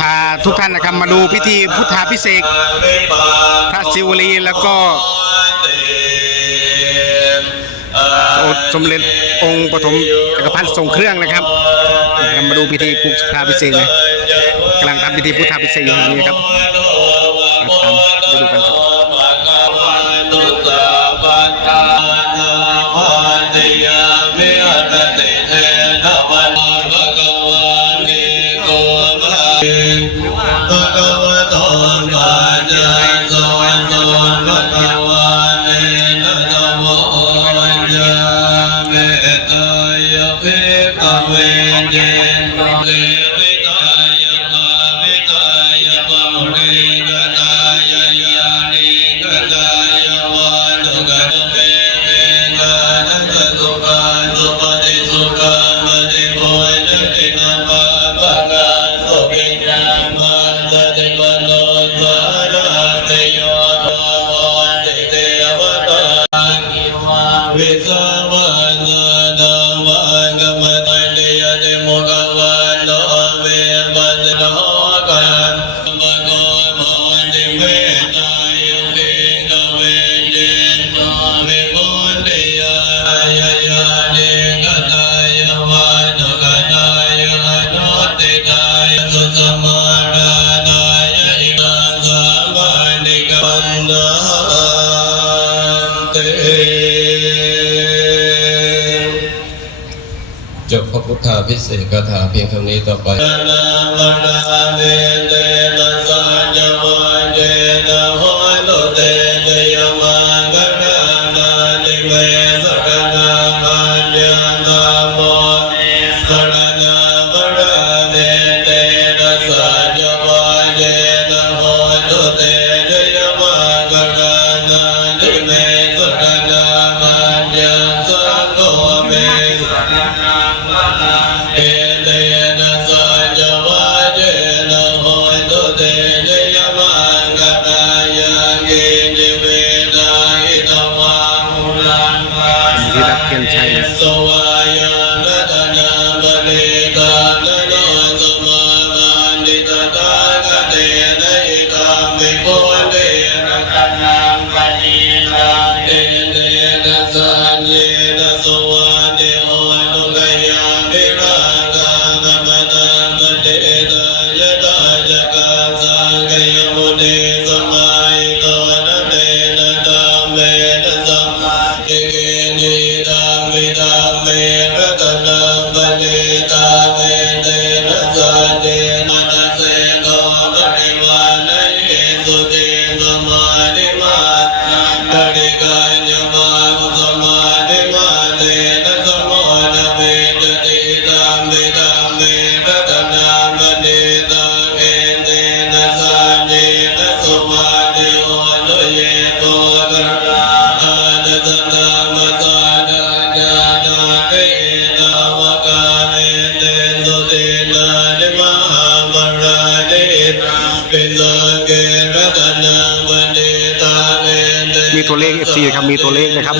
พาทุกท่านนะครับมาดูพิธีพุทธาพิเศษพระศิวลีแล้วก็สมเด็จองค์ปฐมจักรพรรดิทรงเครื่องนะครับมาดูพิธีพุทธาพิเศษนะกำลังทำพิธีพุทธาพิเศษอยู่นี้ครับ Mama. ทธาพิเศษคาถาเพียงเท่านี้ต่อไป ตัวเอฟซีครับมีตัวเลขนะครับ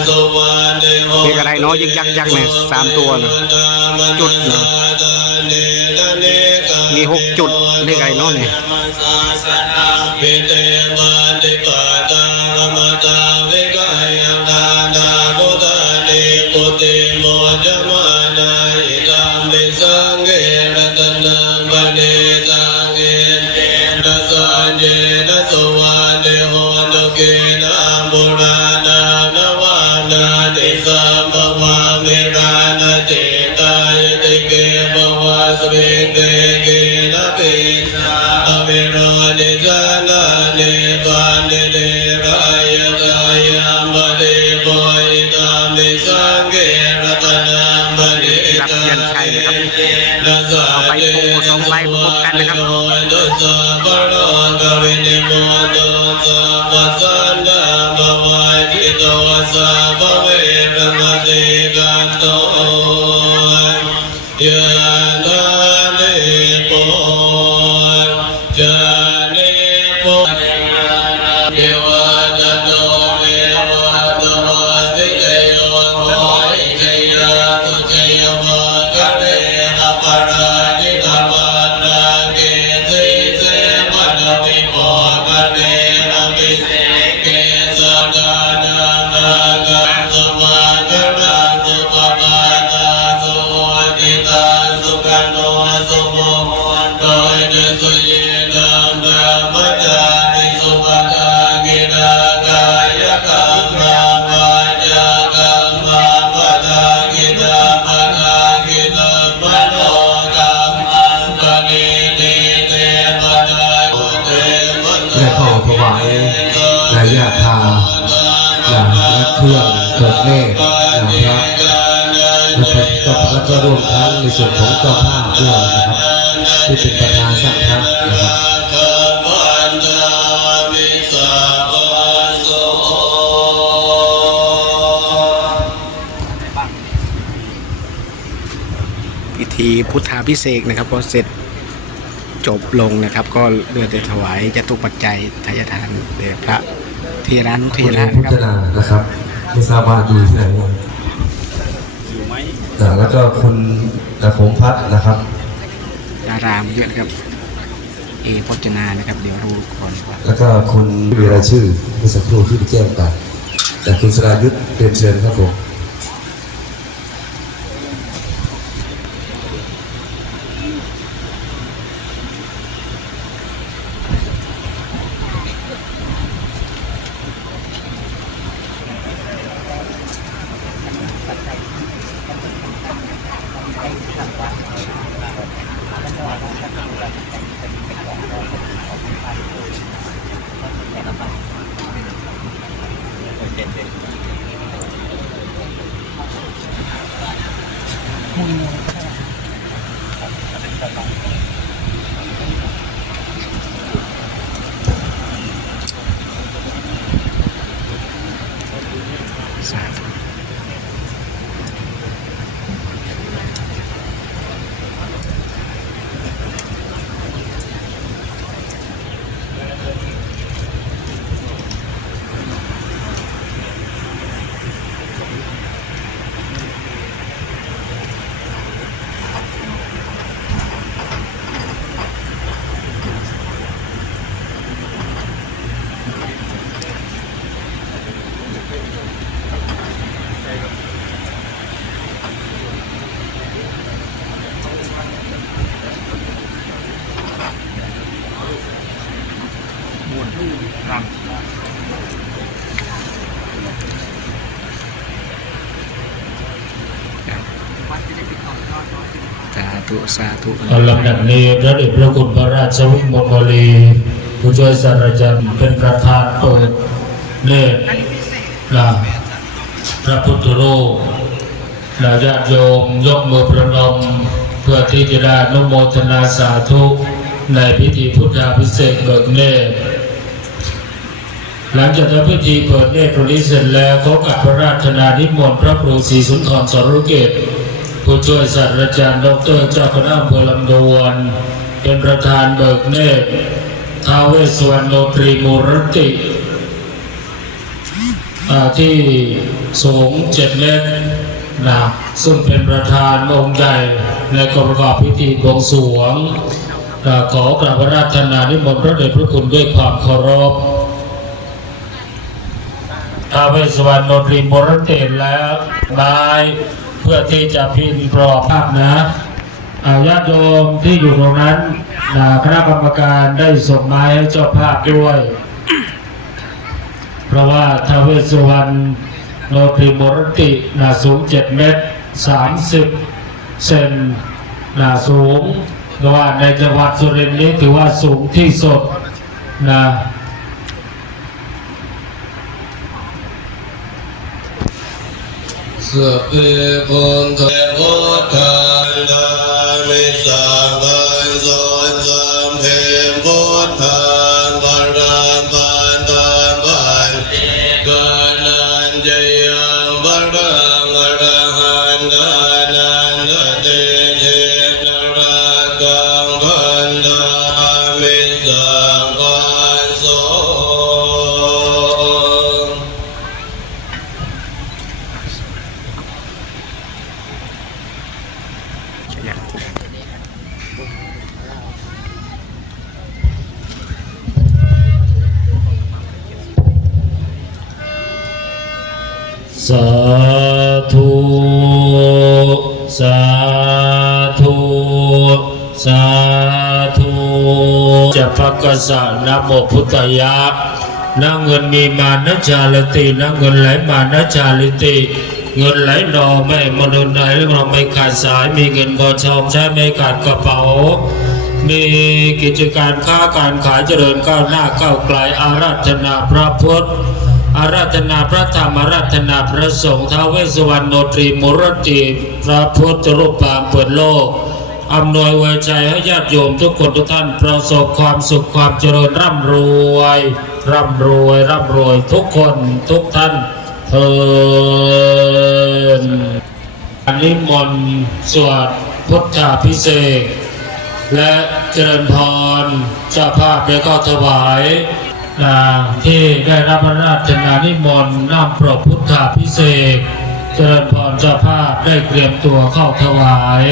เลขอะไรเนาะยึกยักยักเนี่ยสามตัวนะจุดนะมีหกจุดเลขอะไรเนาะเนี่ย ส่วนของเจ้าภาพด้วยนะครับที่เป็นประธานสร้างพระนะครับพิธีพุทธาพิเศษนะครับพอเสร็จจบลงนะครับ ก็เรือแต่ถวายจะตุปัจจัยทายทานแด่พระเทียรานุเทียระพุนะทครับธนานะครับไม่ทราบว่าอยู่ที่ไหนยังอ่า แล้วก็คุณกระคงพัฒน์นะครับดารามเยอะนะครับ เอพจนานะครับ เดี๋ยวรู้ก่อนว่าแล้วก็คุณมีรายชื่อเมื่อสักครู่ที่ไปแจ้งไปแต่คุณสรายุทธเรียนเชิญครับผม ธุสาธุลำดับนี้พระเดชพระคุณพระราชวิมลบรีผู้ช่วยศาสตราจารย์เป็นประธานเปิดเนตรนะพระพุทธรูปนะญาติโยมยกมือประนมเพื่อที่จะได้นุโมทนาสาธุในพิธีพุทธาพิเศษเบิกเนตรหลังจากทำพิธีเปิดเนตรตรงนี้เสร็จแล้วเขากับพระราชนานิมนต์พระครูศรีสุนทรสรุเกต ผู้ช่วยศาสตราจารย์ดรเจ้าคณะอำเภอลำดวน เป็นประธานเบิกเนตรท้าวเวสสวรรณโนตรีมูรติที่สูงเจ็ดเมตรนะซึ่งเป็นประธานองค์ใหญ่ในการประกอบพิธีบวงสรวงอขอกราบพระราชนานิมนต์พระเดชพระคุณด้วยความเคารพท้าวเวสสวรรณโนตรีมูรตนแล้วไม้เพื่อที่จะพิมพ์กรอบภาพนะอาญาติโยมที่อยู่ตรงนั้นคณะกรรมการได้ส่งไม้ให้เจ้าภาพด้วย เพราะว่าทาวเวสสวรรณโนตรีมรตินะสูง7เมตร30เซนนะสูงแต่ว่าในจังหวัดสุรินทร์นี้ถือว่าสูงที่สุดนะ สัพ สาธุสาธุสาธุจะพักกษะนโมพุทธายะนะเงินมีมานะชาลตินะเงินไหลมานะชาลิติ เงินไหลนอไม่มนุษย์ไหนเราไม่ขาดสาย มีเงินพอชองใช้ไม่ขาดกระเป๋า มีกิจการค้าการขายเจริญก้าวหน้าก้าวไกลอาราธนาพระพุทธ อาราธนาพระธรรมอาราธนาพระสงฆ์ท้าวเวสสวรรณโนตรีมุรติพระพุทธรูปปางเปิดโลกอำนวยไว้ใจให้ญาติโยมทุกคนทุกท่านประสบความสุขความเจริญร่ำรวย ร่ำรวย ร่ำรวยทุกคนทุกท่านเทินอันนี้มนต์สวดพุทธาพิเศษ และเจริญพรเจ้าภาพได้ก็ถวาย ที่ได้รับพระราชนานิมนต์นำพระพุทธาพิเศษ เจริญพรเจ้าภาพได้เตรียมตัวเข้าถวาย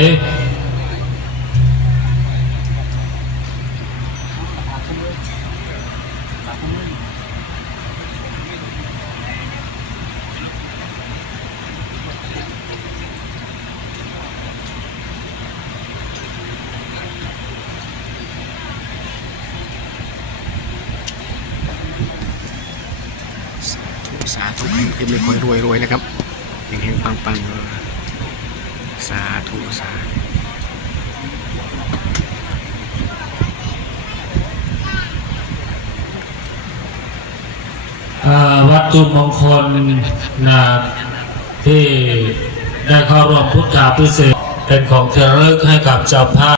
สาธุให้พิมเลยคอยรวยรวยนะครับเฮงๆปังๆสาธุสาธุอ่าวัตถุมงคลนะที่ได้เข้าร่วมพุทธาพิเศษเป็นของเทระลึกให้กับเจ้าภาพ